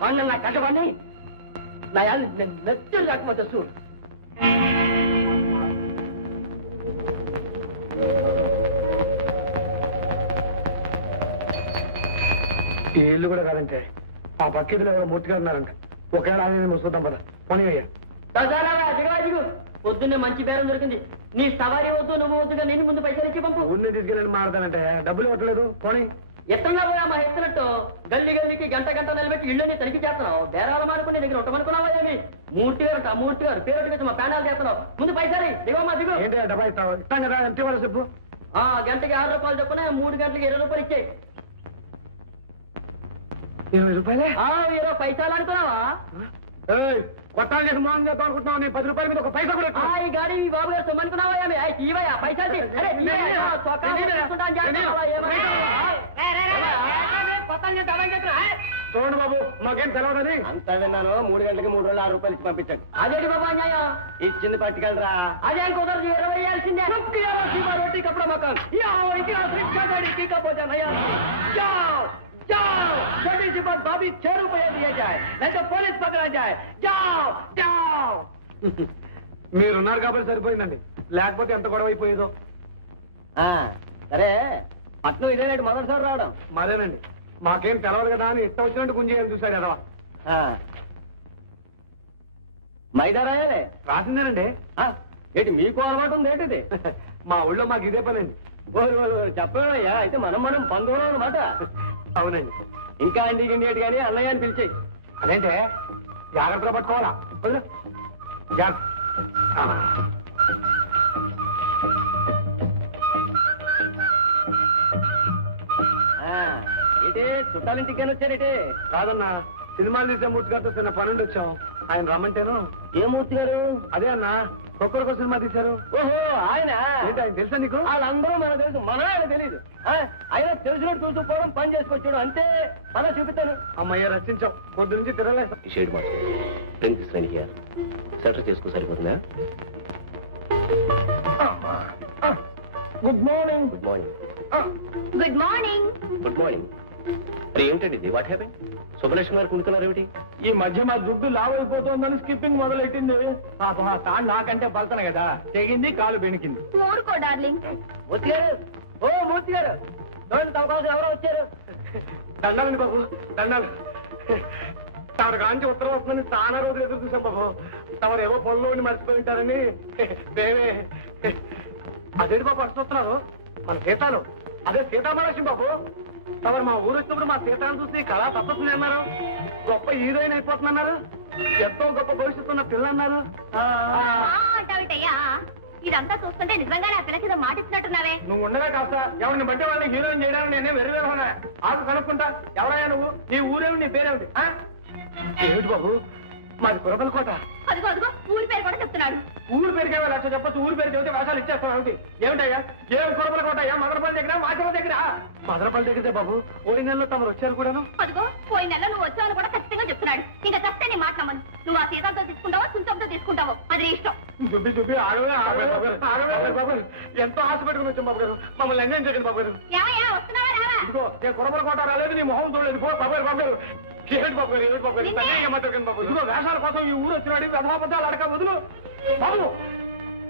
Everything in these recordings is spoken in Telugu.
కొండ నా కట్టబండి నా నెత్తులు లేకపోతే చూడు. ఈ ఇల్లు కూడా కాదంటే ఆ పక్కింటిలో ఎవరో మూర్తిగా ఉన్నారంట. ఒకవేళ ఆయన చూద్దాం పద. పని అయ్యా దిగు. పొద్దున్నే మంచి బేరం దొరికింది. నీ సవారీ వద్దు, నువ్వు వద్దుగా నేను ముందు పైసలు ఇచ్చి పంపు. ఊరిని తీసుకెళ్ళి మాడతానంటే డబ్బులు ఇవ్వట్లేదు. పోనీ ఎత్తన్నా పోయా మా ఎత్తునట్టు గల్లి గల్లికి గంట గంట నిలబెట్టి ఇళ్ళని తనిఖీ చేస్తున్నావు. బేరాలు మానుకుని దగ్గర ఉండమనుకున్నావా ఏమి? మూర్తి గారు మూర్తి గారు పేరు మా ప్యానాలు చేస్తున్నావు. ముందు పైసలు దిగమ్మా దిగు. ఏంటి డబ్బా ఇస్తావు? ఇస్తాం కదా, ఎంత ఇవ్వాలి చెప్పు. గంటకి 6 రూపాయలు చొప్పున 3 గంటలకి 20 రూపాయలు ఇచ్చాయి. 20 రూపాయలే? 20 పైసలు అనుకున్నావా? కొత్త చేసి మోహన్ చేద్దాం అనుకుంటున్నావు. నీ 10 రూపాయల మీద ఒక పైసా కూడా ఈ గాడి ఈ బాబు గారు సొమ్మనుకున్నావా ఏమి? ఇవయా పైసలు చూడండి బాబు, మాకేం తెలవదని అంతా విన్నాను. 3 గంటలకి 3 రోజులు 6 రూపాయలు ఇచ్చి పంపించాను. అదేంటి బాబా అన్యాయం? ఇచ్చింది పట్టుకెళ్ళరా. అదే కుదరదు, 20 వేయాల్సిందే. रोटी कपड़ा मकान जाओ, छोटी सी बात भाभी 6 रुपये दिए जाए, नहीं तो पुलिस पकड़ा जाए. जाओ जाओ. మీరున్నారు కాబట్టి సరిపోయిందండి, లేకపోతే ఎంత గొడవ అయిపోయేదో. సరే, పట్నం ఇదేనండి మొదటిసారి రావడం. మరేనండి, మాకేం తెలవదు కదా అని ఇష్టం వచ్చినట్టు గుంజేయాలని చూశాడు ఎదవా. మైదా రాయాలే రాసిందేనండి. ఏంటి మీకు అలవాటు ఉంది ఏంటిది? మా ఊళ్ళో మాకు ఇదే పనండి. చెప్పయ్యా, అయితే మనం బంధువులు అనమాట. అవునండి. ఇంకా అండి గిండి కానీ అన్నయ్య అని పిలిచేయి. అదేంటే జాగ్రత్తగా పట్టుకోవాలా? ఏంటి చుట్టాలింటికి కానీ వచ్చారేటి? కాదన్నా, సినిమాలు తీసే మూర్తి గారితో చిన్న పనుండి వచ్చాం. ఆయన రమ్మంటేను. ఏ మూర్తి గారు? అదే అన్నా, ఒక్కొక్క సినిమా తీశారు. ఓహో, ఆయన ఏంటి, ఆయన తెలుసా నీకు? వాళ్ళందరూ మనకు తెలుసు, మనం ఆయన తెలియదు. ఆయన తెలిసినట్టు చూసుకోవడం, పని చేసుకొచ్చాడు అంతే. పని చూపిస్తాను. అమ్మయ్య, రచించాం. పొద్దు నుంచి తిరగలేదు. షేడ్ మాస్టర్ సెటర్ చేసుకో, సరిపోతుందా? Good morning. Good morning. Good morning. Good morning. అరే ఏంటండి ఇది? What happen? సుబ్బలక్ష్మి గారు కుడుతున్నారు ఏమిటి? ఈ మధ్య మా దుడ్డు లావైపోతుందని స్కిప్పింగ్ మొదలెట్టింది. పాపం ఆ తాళ్ళు నాకంటే పలుతాను కదా, తెగింది, కాలు బెణికింది. ఊరుకో డార్లింగ్. మూర్తి గారు, ఓ మూర్తి గారు, తమ కోసం ఎవరో వచ్చారు. దండాలండి బాబు, దండాలు. తమరు కాంచి ఉత్తరం వస్తుందని చాలా రోజులు ఎదురు చూసాం బాబు. తమరు ఏవో పనులు ఉండి మర్చిపోయి ఉంటారని మేమే. అదేంటి బాబు అర్థం వస్తున్నారు? మన సీతాలు, అదే సీతామహాలక్ష్మి బాబు. తమరు మా ఊరు వచ్చినప్పుడు మా సీతాను చూసి కళా తప్పస్తుంది అన్నారు. గొప్ప హీరోయిన్ అయిపోతుందన్నారు. ఎంతో గొప్ప భవిష్యత్తు ఉన్న పిల్ల అన్నారు. ఇదంతా చూస్తుంటే నిజంగా నా పిల్లకి ఏదో మాట ఇచ్చినట్టున్నావే. నువ్వు ఉండగా కాస్త ఎవరిని బట్టి వాళ్ళని హీరోయిన్ చేయడానికి నేనే వెర్రవేరున్నా. ఆకు కనుక్కుంటా. ఎవరయ్యా నువ్వు? నీ ఊరేమి, నీ పేరేమిటి? ఏమిటి బాబు, మాది కురబలకోట. అదిగో అదిగో, ఊరి పేరు కూడా చెప్తున్నాడు. ఊరు పేరుకే లక్ష చెప్పచ్చు, ఊరి పేరు చెబితే వేషాలు ఇచ్చేస్తాం ఏమిటి? ఏమిటయ్యా? ఏం కురబలకోట అయ్యా? మదనపల్లి దగ్గర, మాచర్ల దగ్గర? మదనపల్లి దగ్గరే బాబు. పోయిన నెలలో తమరు వచ్చారు కూడాను. అదిగో, పోయిన నెలలో నువ్వు వచ్చావని కూడా ఖచ్చితంగా చెప్తున్నాడు. ఇంకా చస్తే నీ మాట నమ్మను. నువ్వు ఆ సీతాంతో తీసుకుంటావో కుంచంతో తీసుకుంటావో అది నీ ఇష్టం. దుబ్బి దుబ్బి బాబు, ఎంతో ఆశ పెట్టుకుని వచ్చాం బాబు గారు. మమ్మల్ని ఎంజాయ్ చేయకండి బాబు గారు. ఏమయ్యా, వస్తున్నావా రావా? ఇదిగో, నేను కురబలకోట రాలేదు, నీ మొహం చూడలేదు. పో బాబు గారు, బాబు గారు. ఏమిటి బాబు గారు, ఏమిటి బాబు గారు? తల్లి మాట్లాడకండి బాబు. ఇదిగో, వేషాల కోసం ఈ ఊరు వచ్చినాడు. ప్రధాపదాలు అడక వదులు బాబు.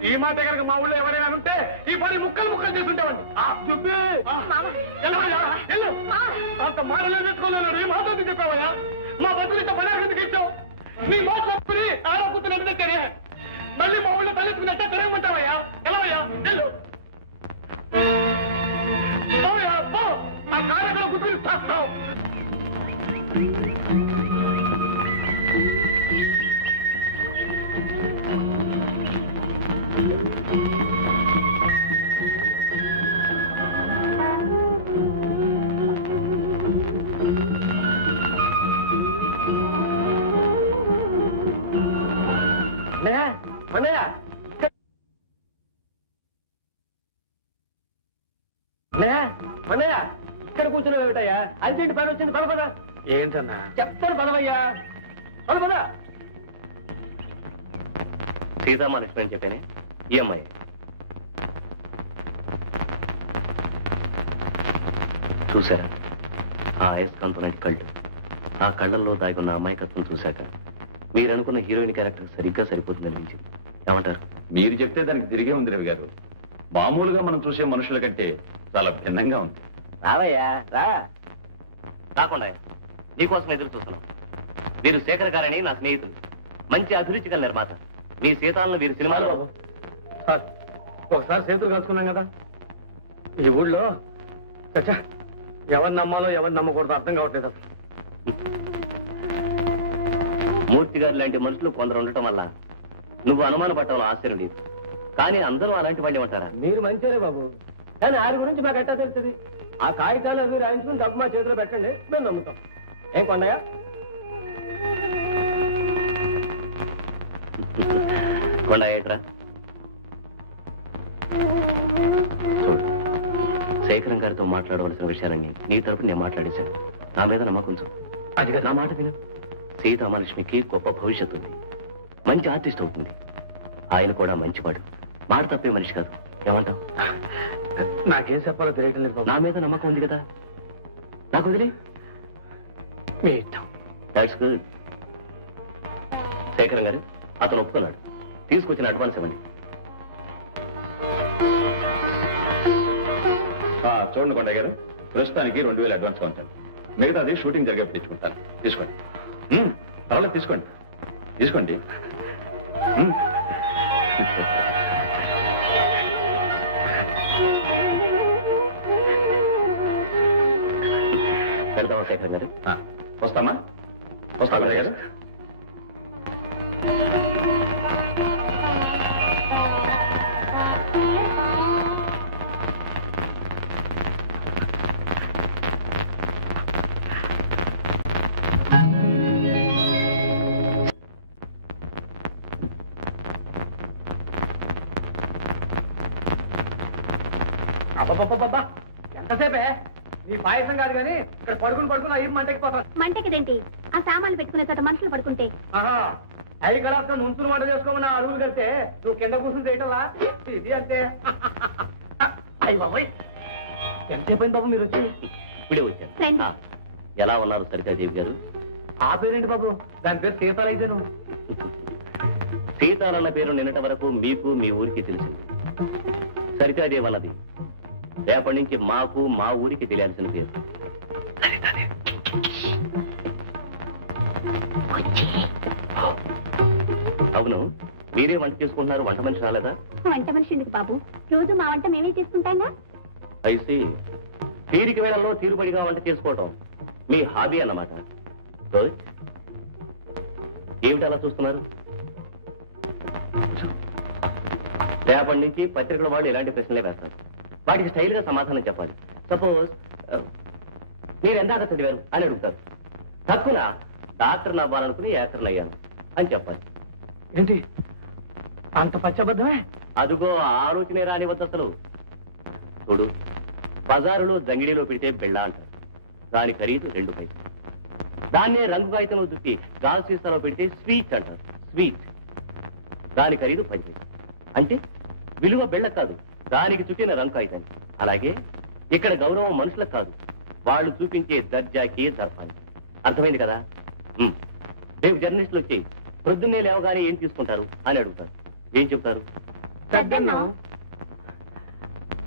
ఈ మాట కనుక మా ఊళ్ళో ఎవరైనా ఉంటే ఈ పని ముక్కలు ముక్కలు చేస్తుంటామండి. అంత మాటలు తెచ్చుకోలేడు. ఈ మాట చెప్పావయ్యా? మా బతులు పని అర్హతకి ఇచ్చావు. నీ మాట తప్పుని ఆరోపుతున్నట్టు దగ్గరే మళ్ళీ మా ఊళ్ళో తలెత్తుకున్నట్టే తిరగమంటావయ్యా? ఎలావయ్యా? వెళ్ళు. ఆ కార్యక్రమం గుర్తులు చేస్తావు. ఇక్కడ కూర్చున్నావు ఏమిటయ్యా? అర్జెంట్ పని వచ్చింది, పద పద. ఏంటన్నా? చెప్తాను పదవయ్యా, పద పద. సీతామహాలక్ష్మి అని చెప్పానే, ఈ అమ్మాయి. చూసారా ఆ అయస్కాంతం కళ్ళు? ఆ కళ్ళల్లో దాగున్న అమాయకత్వం చూశాక మీరనుకున్న హీరోయిన్ క్యారెక్టర్ సరిగ్గా సరిపోతుంది అనిపించింది. ఏమంటారు? మీరు చెప్తే దానికి తిరిగే ఉంది రవి గారు. మామూలుగా మనం చూసే మనుషుల కంటే చాలా భిన్నంగా ఉంది. రావయ్యా రా. రాకుండా నీకోసం ఎదురు చూస్తున్నాం. వీరు శేఖర్ గారని నా స్నేహితులు, మంచి అభిరుచి గల నిర్మాత. మీ సీతాలను వీరి సినిమాలో. సార్ ఒకసారి చేతులు కలుసుకున్నాం కదా, ఈ ఊళ్ళో చచ్చా ఎవరిని నమ్మాలో ఎవరిని నమ్మకూడదు అర్థం కావట్లేదు అసలు. మూర్తి గారు లాంటి మనుషులు కొందరు ఉండటం వల్ల నువ్వు అనుమానపడటంలో ఆశ్చర్యం లేదు. కానీ అందరూ అలాంటి వాళ్ళు ఏమంటారా? మీరు మంచిదే బాబు, కానీ ఆరి గురించి మాకు ఎట్టా తెలుస్తుంది? ఆ కాగితాలు అవి రాయించుకుని డబ్బు మా చేతిలో పెట్టండి, మేము నమ్ముతాం. ఏం కొండయ్య? కొండ ఏట్రా చూడు, శేఖరం గారితో మాట్లాడవలసిన విషయాలన్నీ నీ తరపు నేను మాట్లాడేశాను. నా మీద నమ్మకం ఉంచు. అది నా మాట విను. సీతామహాలక్ష్మికి గొప్ప భవిష్యత్తు ఉంది, మంచి ఆర్టిస్ట్ అవుతుంది. ఆయన కూడా మంచివాడు, మాట తప్పే మనిషి కాదు. ఏమంటావు? నాకేం చెప్పాలో తెలియటం లేదు బాబు. నా మీద నమ్మకం ఉంది కదా, నాకు వదిలే. మీ ఇష్టం. That's good. శేఖరం గారు అతను ఒప్పుకున్నాడు. తీసుకొచ్చిన అడ్వాన్స్ ఇవ్వండి. చూడండి కొండయ్య గారు, ప్రస్తుతానికి 2000 అడ్వాన్స్ ఉంటాను. మిగతాది షూటింగ్ జరిగేప్పుడు తెచ్చుకుంటాను. తీసుకోండి. పర్వాలేదు, తీసుకోండి తీసుకోండి. వెళ్దామా శేఖరం గారు? వస్తామా? వస్తా కొండయ్య గారు. అబ్బబ్బబ్బబ్బా, ఎంతసేపే? నీ పాయసం కాదు కానీ ఇక్కడ పడుకుని అయ్యి మంటకిపోతాను. మంటకిదేంటి? ఆ సామాన్లు పెట్టుకునే చోట మనుషులు పడుకుంటే. అవి కలాపుతో ముంచులు మంట చేసుకోమని అడుగులు కడితే నువ్వు కింద కూర్చుని చేయటంలా? ఇది అంతే. అయ్యి బాబోయ్, ఎంతసేపు అయింది బాబు మీరు వచ్చి? ఇప్పుడే వచ్చాను. రండి. ఎలా ఉన్నారు సరితాదేవి గారు? ఆ పేరేంటి బాబు? దాని పేరు సీతాలు అయితే నువ్వు. సీతాలన్న పేరు నిన్నటి వరకు మీకు మీ ఊరికి తెలిసింది. సరితాదేవి అన్నది రేపటి నుంచి మాకు మా ఊరికి తెలియాల్సిన పేరు. అవును, మీరే వంట చేసుకుంటున్నారు, వంట మనిషి రాలేదా? వంట మనిషి ఎందుకు బాబు? రోజు మా వంట మేమే తీసుకుంటాంగా. అయితే తీరిక వేళల్లో తీరుబడిగా వంట చేసుకోవటం మీ హాబీ అన్నమాట. గుడ్. ఏమిటి అలా చూస్తున్నారు? రేపటి నుంచి పత్రికల వాళ్ళు ఇలాంటి ప్రశ్నలే వేస్తారు. వాటికి స్టైల్ గా సమాధానం చెప్పాలి. సపోజ్ మీరు ఎందాక చదివారు అని అడుగుతారు. తక్కువ డాక్టర్ని అవ్వాలనుకుని యాక్టర్ని అయ్యాను అని చెప్పాలి. ఏంటి అంత పచ్చబద్ధమే? అదుగో ఆలోచనే రానివద్దు అసలు. చూడు, బజారులో దంగిడిలో పెడితే బిళ్ళ అంటారు, దాని ఖరీదు 2 పైసలు. దాన్నే రంగు కాగితంలో చుట్టి గాజు సీసాలో పెడితే స్వీట్ అంటారు, స్వీట్. దాని ఖరీదు 10 పైసలు. అంటే విలువ బిళ్ళ కాదు, దానికి చుట్టిన రంగు కాగితాన్ని. అలాగే ఇక్కడ గౌరవం మనుషులకు కాదు, వాళ్ళు చూపించే దర్జాకి దర్పానికి. అర్థమైంది కదా? రేపు జర్నలిస్టులు వచ్చి ప్రొద్దున్నే లేవగానే ఏం తీసుకుంటారు అని అడుగుతారు. ఏం చెప్తారు?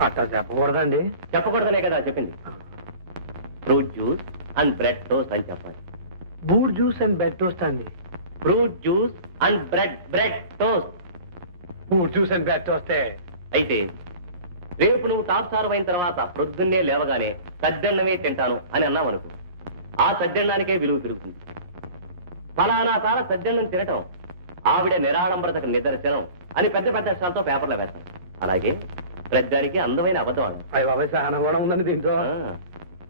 అట్లా చెప్పకూడదండి. చెప్పకూడదనే కదా చెప్పింది. Fruit juice and bread toast అని చెప్పాలి. Boot juice and bed toast అండి. Fruit juice and bread toast. Boot juice and bed టోస్టే. అయితే రేపు నువ్వు టాప్ స్టార్ అయిన తర్వాత ప్రొద్దున్నే లేవగానే సద్దన్నమే తింటాను అని అన్నావనుకో, ఆ సద్దన్నానికే విలువ పెరుగుతుంది. ఫలానా సార సద్దన్నం తినటం ఆవిడ నిరాడంబరతకు నిదర్శనం అని పెద్ద పెద్ద అక్షరాలతో పేపర్లో వేస్తాం. అలాగే ప్రజానికి అందమైన అబద్ధం ఆడు. అయ్యి బాబాయ్, సహన కూడా ఉందండి దీంట్లో.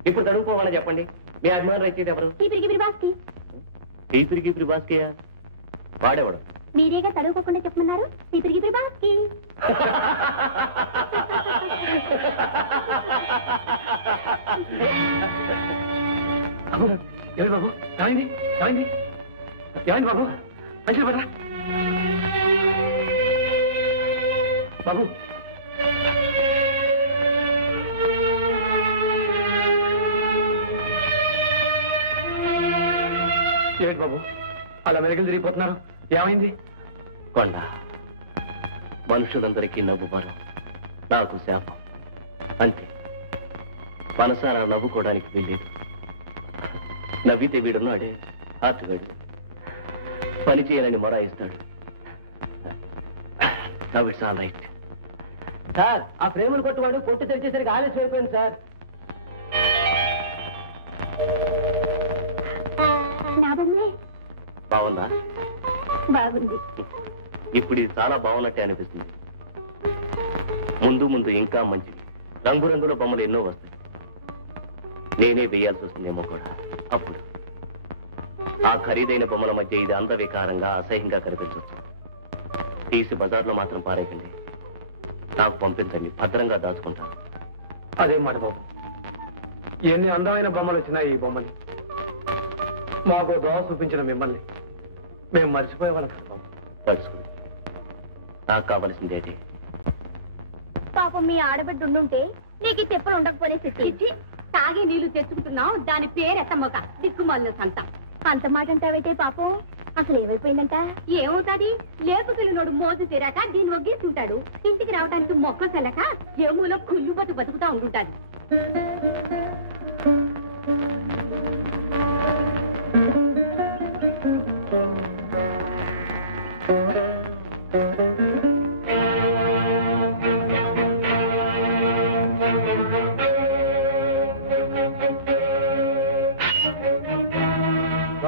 ఇప్పుడు చదువుకోవాలని చెప్పండి. మీ అభిమానులు రచయిత ఎవరు? టీపిరికి బాస్కే. వాడేవాడు మీరేగా చదువుకోకుండా చెప్పమన్నారు. టీపిరికి బాస్కి. ఎవరు బాబు? ఏమైంది ఏమైంది ఏమైంది బాబు? మంచిది పడరా బాబు. ఏంటి బాబు అలా మెలకలు తిరిగిపోతున్నారు? ఏమైంది? కొండ మనుషులందరికీ నవ్వు వరం, నాకు శాపం అంతే. మనసారా నవ్వుకోవడానికి వెళ్ళేది. నవ్వితే వీడున్నాడే ఆర్టుగాడు పని చేయాలని మొరాయిస్తాడు. Now it's all right. Sir ఆ ప్రేమలు కొట్టువాడు కొట్టు తెరిచేసరికి ఆలస్యం అయిపోయింది సార్. నా బొమ్మే బాగుందా? బాగుంది. ఇప్పుడు ఇది చాలా బాగున్నట్టే అనిపిస్తుంది. ముందు ముందు ఇంకా మంచిది, రంగురంగుల బొమ్మలు ఎన్నో వస్తాయి. నేనే వేయాల్సి వస్తుందేమో కూడా. అప్పుడు ఆ ఖరీదైన బొమ్మల మధ్య ఇది అందవికారంగా అసహ్యంగా కనిపించవచ్చు. తీసి బజార్లో మాత్రం పారేయకండి. నాకు పంపించండి, భద్రంగా దాచుకుంటాను. అదే మాట బాబు. ఎన్ని అందమైన బొమ్మలు వచ్చినాయి ఈ బొమ్మని. మాకు దోవ చూపించిన మిమ్మల్ని మేము మర్చిపోయేవాళ్ళం కదా బాబు. తడుచుకుని నాకు కావలసిందేటి? పాపం మీ ఆడబిడ్డ ఉండుంటే నీకు ఈ తెప్పలు ఉండకపోనే స్థితి. తాగే నీళ్లు తెచ్చుకుంటున్నావు, దాని పేరెత్తమ్మక దిక్కుమాలిన సంత. అంత మాట అంటావైతే పాపం అసలు ఏమైపోయిందంట? ఏమవుతాది? లేపు పిల్లనోడు మోజు తీరాక దీన్ని ఒగ్గేస్తుంటాడు. ఇంటికి రావడానికి మొక్క సెల్లక ఏమూలో కుళ్ళు బతుకుతా ఉంటుంటాది.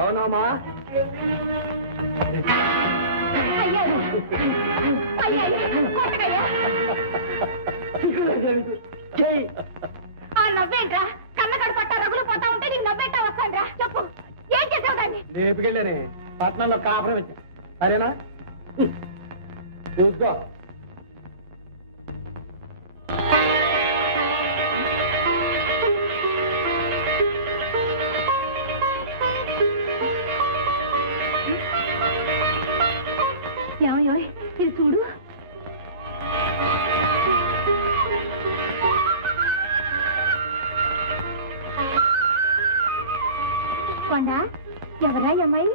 అవునామా? ఆ నవ్వేంట్రా? కన్నగడ పట్ట రగులు పోతా ఉంటే నీకు నవ్వేంటా వస్తాండ్రా? చెప్పు, ఏం చేసావు దాన్ని? రేపుకెళ్ళానే పట్నంలో కాపురం వచ్చా. సరేనా? చూసుకో. ఏమయ్యో ఇది చూడు. కొండ ఎవరా అమ్మాయి?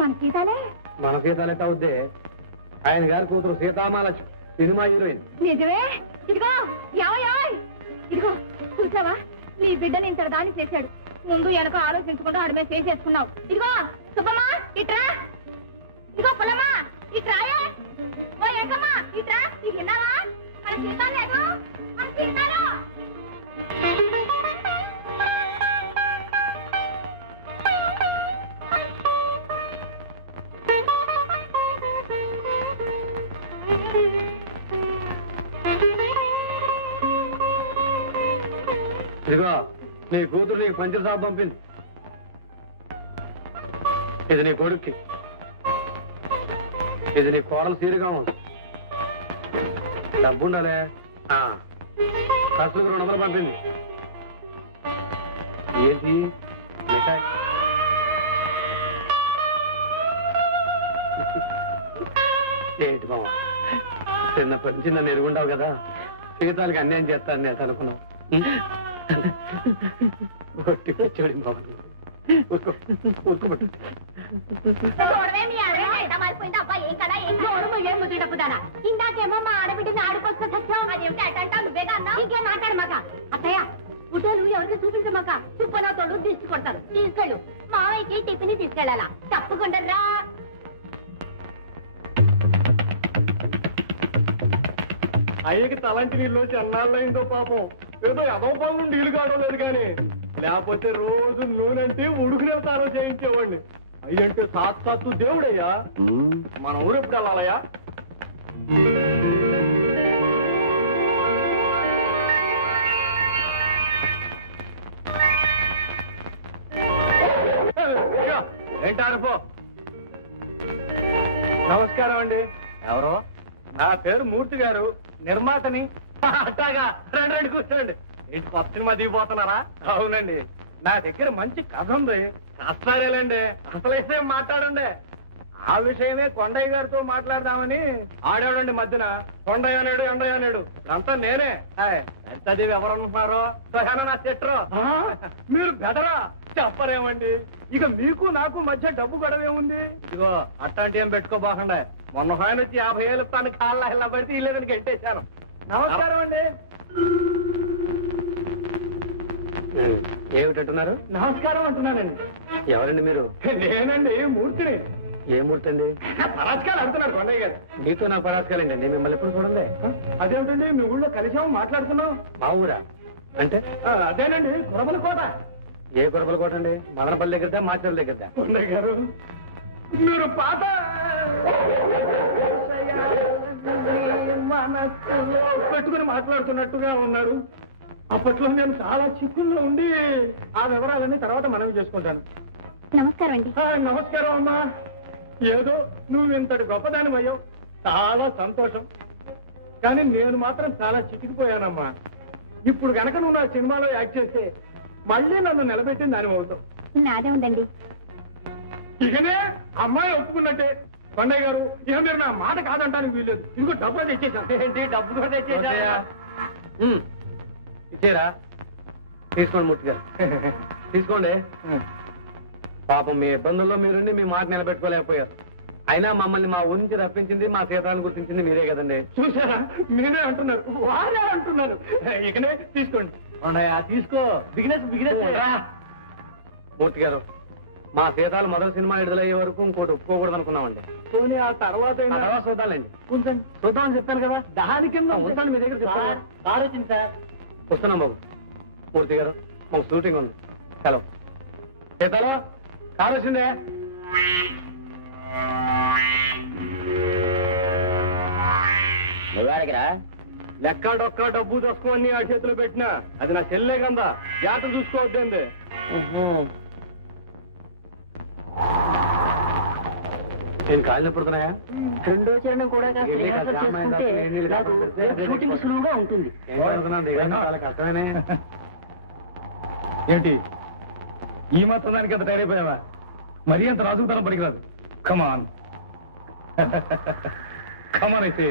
మన సీతానే. మన సీతాలెట్ట అవుద్దే? ఆయన గారి కూతురు సీతామాలక్ష్మి, సినిమా హీరోయిన్. నిజమే. ఇదిగో ఏమయ్యో, ఇదిగో చూసావా, నీ బిడ్డని ఇంత దాన్ని చేశాడు. ముందు వెనక ఆలోచించుకుంటూ అడిమే చేసేసుకున్నావు. ఇదిగో సుబ్బమ్మా ఇట్రా. ఇదిగో పుల్లమ్మా ఇట్రాయే. ఓ ఎంకమ్మా ఇట్రా. ఇది విన్నావా? మన సీత లేదు, మన సీతాలు. ఇదిగో నీ కూతురు నీకు పంచర్ సాబ్ పంపింది. ఇది నీ కొడుక్కి, ఇది నీ కోడలు సీరుగా ఉంది. డబ్బు ఉండాలే. ఖర్చులకు 200 పంపింది. ఏంటి మిఠాయి? ఏంటి బావ, చిన్నప్పటి నుంచి నన్ను ఎరుగుండావు కదా, సీతాలకి అన్యాయం చేస్తాను నేను అనుకున్నావు. చూడండి బాబు, ఊరుకోబట్టు. ఇందాకేమో మా ఆడబిడ్డని ఆడుకొచ్చిన సత్యం. అదేమిటి అటంటా నువ్వేగా అన్నా? ఇంకేం మాట్లాడమాక అత్తయ్య. ఫోటోలు ఎవరికి చూపించమాక, చుప్పనతోడు తీసుకొడతారు. తీసుకెళ్ళు. మావయ్యకి టిఫిన్ తీసుకెళ్ళాలా? తప్పకుండా రా. అయ్యకి తలంటి నీళ్ళు చెన్నాళ్ళయిందో పాపం. ఏదో ఎదవ పనులు నీళ్లు కావడం లేదు కానీ, లేకపోతే రోజు నూనెంటే ఉడుకునే తాను చేయించేవాడిని. అయ్యంటే సాక్షాత్తు దేవుడయ్యా. మన ఊరు ఎప్పుడు వెళ్ళాలయ్యా? ఏంటారపో. నమస్కారం అండి. ఎవరో? నా పేరు మూర్తి గారు, నిర్మాతని. అట్టాగా, రండి రండి కూర్చోండి. ఏంటి కొత్త సినిమా దిగిపోతున్నారా? అవునండి, నా దగ్గర మంచి కథ ఉంది. కష్టాలేండి, అసలు అయితే మాట్లాడండి. ఆ విషయమే కొండయ్య గారితో మాట్లాడదామని ఆడేవాడండి మధ్యన కొండయ్య నేడు ఎండయ్య నేడు అంతా నేనే చదివి ఎవరనుకున్నారో నా చెట్రో మీరు బెదరా చెప్పరేమండి ఇక మీకు నాకు మధ్య డబ్బు గొడవ ఏముంది ఇదిగో అట్లాంటి ఏం పెట్టుకోబోకండి మొన్న ఆయన వచ్చి 50,000 తను కాళ్ళ ఇలా పడితే ఇల్లేదని గెట్టేశాను నమస్కారం అండి ఏమిటంటున్నారు నమస్కారం అంటున్నానండి ఎవరండి మీరు నేనండి మూర్తిని ఏ మూర్తి అండి పరాస్కాలు అడుగుతున్నారు కొండయ్య గారు మీతో నాకు పరాస్కాలండి నేను మిమ్మల్ని ఎప్పుడు చూడండి అదేమిటండి మీ ఊళ్ళో కలిసాము మాట్లాడుతున్నాం మా ఊరా అంటే అదేనండి కురబల కోట ఏ కురబల కోట అండి మదనపల్లి దగ్గరదా మాచర్ల దగ్గరదా కొండయ్య గారు మీరు పాత మనస్సులో పెట్టుకుని మాట్లాడుతున్నట్టుగా ఉన్నారు అప్పట్లో నేను చాలా చిక్కుల్లో ఉండి ఆ వివరాలన్నీ తర్వాత మనవి చేసుకుంటాను నమస్కారం అండి. నమస్కారం అమ్మా ఏదో నువ్వు ఇంతటి గొప్పదానివయ్యావు చాలా సంతోషం కానీ నేను మాత్రం చాలా చిక్కిపోయానమ్మా ఇప్పుడు గనక నువ్వు నా సినిమాలో యాక్ట్ చేస్తే మళ్ళీ నన్ను నిలబెట్టిన దాని అవుతావు నాదే ఉందండి. ఇకనే అమ్మాయి ఒప్పుకున్నట్టే కొండయ్య గారు ఇక మీరు నా మాట కాదంటానికి వీల్లేదు ఇంకో డబ్బు తెచ్చేసాను ఏంటి డబ్బు కూడా తెచ్చేసా ఇచ్చేరా తీసుకోండి మూర్తి గారు తీసుకోండి పాపం మీ ఇబ్బందుల్లో మీరుండి మీ మాట నిలబెట్టుకోలేకపోయారు అయినా మమ్మల్ని మా ఊరి నుంచి రప్పించింది మా సీతాన్ని గుర్తించింది మీరే కదండి చూసారా మీరే అంటున్నారు వారే అంటున్నారు ఇకనే తీసుకోండి తీసుకో బిగినెస్ మూర్తి గారు మా సీతాలు మొదటి సినిమా విడుదలయ్యే వరకు ఇంకోటి ఒప్పుకోకూడదు అనుకున్నామండి పోనీ ఆ తర్వాత చూద్దాంలేండి ఉంచండి చూద్దామని చెప్పాను కదా దాని కింద ఉంచండి మీ దగ్గర కారు వచ్చింది సార్ వస్తున్నాం బాబు మూర్తి గారు మాకు షూటింగ్ ఉంది హలో సీతాలో కారు వచ్చిందే లెక్క డొక్క డబ్బు తక్కువని ఆ చేతిలో పెట్టినా అది నా చెల్లె కదా జాగ్రత్త చూసుకోవద్దండి నేను కాళ్ళు ఎప్పుడుతున్నాయా రెండో చరణం కూడా షూటింగ్ సులువుగా ఉంటుంది చాలా కష్టమేనే ఏంటి ఈ మాత్రం దానికి అంత తయారైపోయావా మరీ అంత రాజుకుతనం పనికిరాదు కమాన్ కమాన్ అయితే